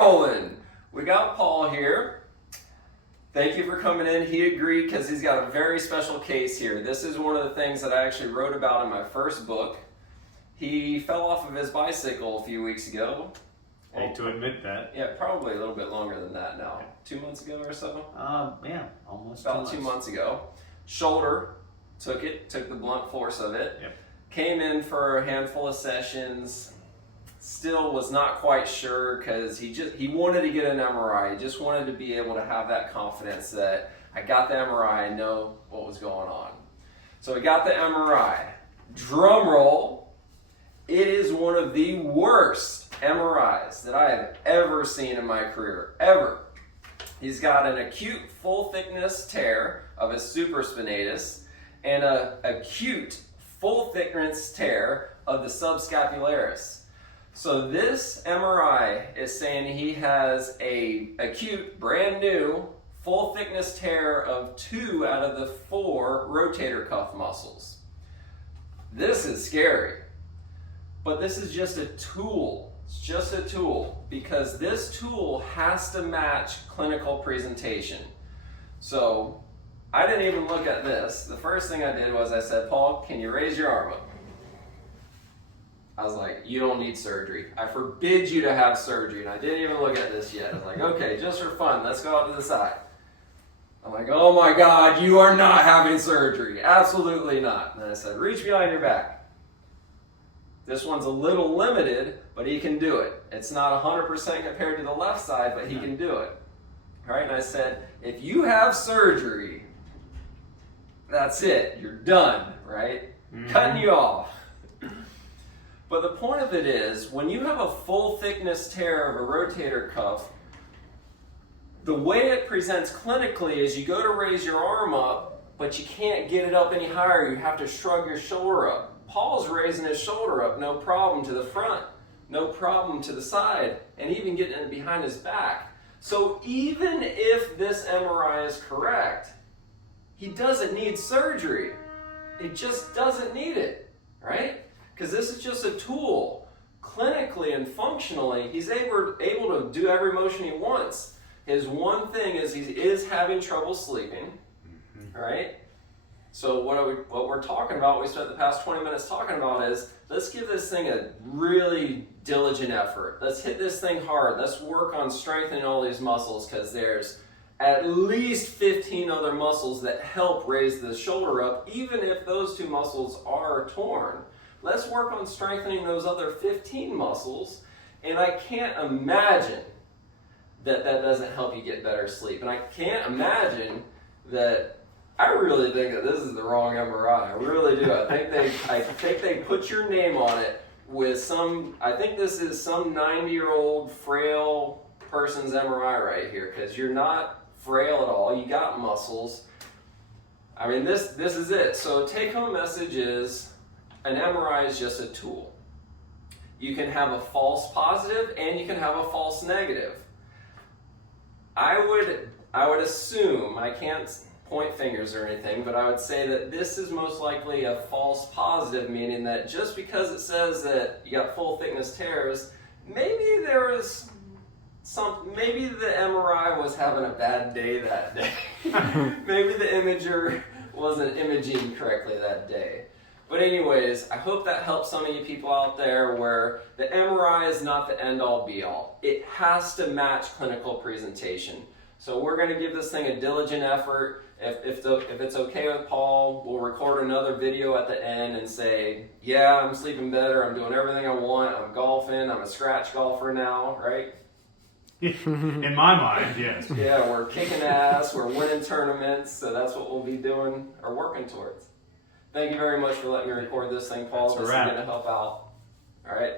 Rolling. We got Paul here. Thank you for coming in. He agreed because he's got a very special case here. This is one of the things that I actually wrote about in my first book. He fell off of his bicycle a few weeks ago. I hate to admit that. Yeah, probably a little bit longer than that now. 2 months ago or so? Yeah, almost about 2 months ago. Shoulder, took the blunt force of it. Yep. Came in for a handful of sessions. Still was not quite sure because he wanted to get an MRI. He just wanted to be able to have that confidence that I got the MRI, I know what was going on. So we got the MRI. Drum roll. It is one of the worst MRIs that I have ever seen in my career, ever. He's got an acute full thickness tear of his supraspinatus and an acute full thickness tear of the subscapularis. So this MRI is saying he has a acute, brand new, full thickness tear of 2 out of the 4 rotator cuff muscles. This is scary, but this is just a tool. It's just a tool because this tool has to match clinical presentation. So I didn't even look at this. The first thing I did was I said, Paul, can you raise your arm up? I was like, you don't need surgery. I forbid you to have surgery. And I didn't even look at this yet. I was like, okay, just for fun, let's go out to the side. I'm like, oh my God, you are not having surgery. Absolutely not. And then I said, reach behind your back. This one's a little limited, but he can do it. It's not 100% compared to the left side, but he can do it. All right, and I said, if you have surgery, that's it. You're done, right? Mm-hmm. Cutting you off. But the point of it is, when you have a full thickness tear of a rotator cuff, the way it presents clinically is you go to raise your arm up, but you can't get it up any higher. You have to shrug your shoulder up. Paul's raising his shoulder up, no problem, to the front, no problem to the side, and even getting it behind his back. So even if this MRI is correct, he doesn't need surgery. It just doesn't need it, right? Because this is just a tool. Clinically and functionally, he's able to do every motion he wants. His one thing is he is having trouble sleeping, right? So what we're talking about, we spent the past 20 minutes talking about is, let's give this thing a really diligent effort. Let's hit this thing hard. Let's work on strengthening all these muscles because there's at least 15 other muscles that help raise the shoulder up, even if those 2 muscles are torn. Let's work on strengthening those other 15 muscles, and I can't imagine that doesn't help you get better sleep. And I can't imagine that. I really think that this is the wrong MRI. I really do. I think they put your name on it with some. I think this is some 90-year-old frail person's MRI right here because you're not frail at all. You got muscles. I mean, this is it. So take-home message is, an MRI is just a tool. You can have a false positive and you can have a false negative. I would assume, I can't point fingers or anything, but I would say that this is most likely a false positive, meaning that just because it says that you got full thickness tears, maybe there was maybe the MRI was having a bad day that day. Maybe the imager wasn't imaging correctly that day. But anyways, I hope that helps some of you people out there where the MRI is not the end-all be-all. It has to match clinical presentation. So we're going to give this thing a diligent effort. If it's okay with Paul, we'll record another video at the end and say, yeah, I'm sleeping better, I'm doing everything I want, I'm golfing, I'm a scratch golfer now, right? In my mind, yes. Yeah, we're kicking ass, we're winning tournaments, so that's what we'll be doing or working towards. Thank you very much for letting me record this thing, Paul. This is going to help out. All right.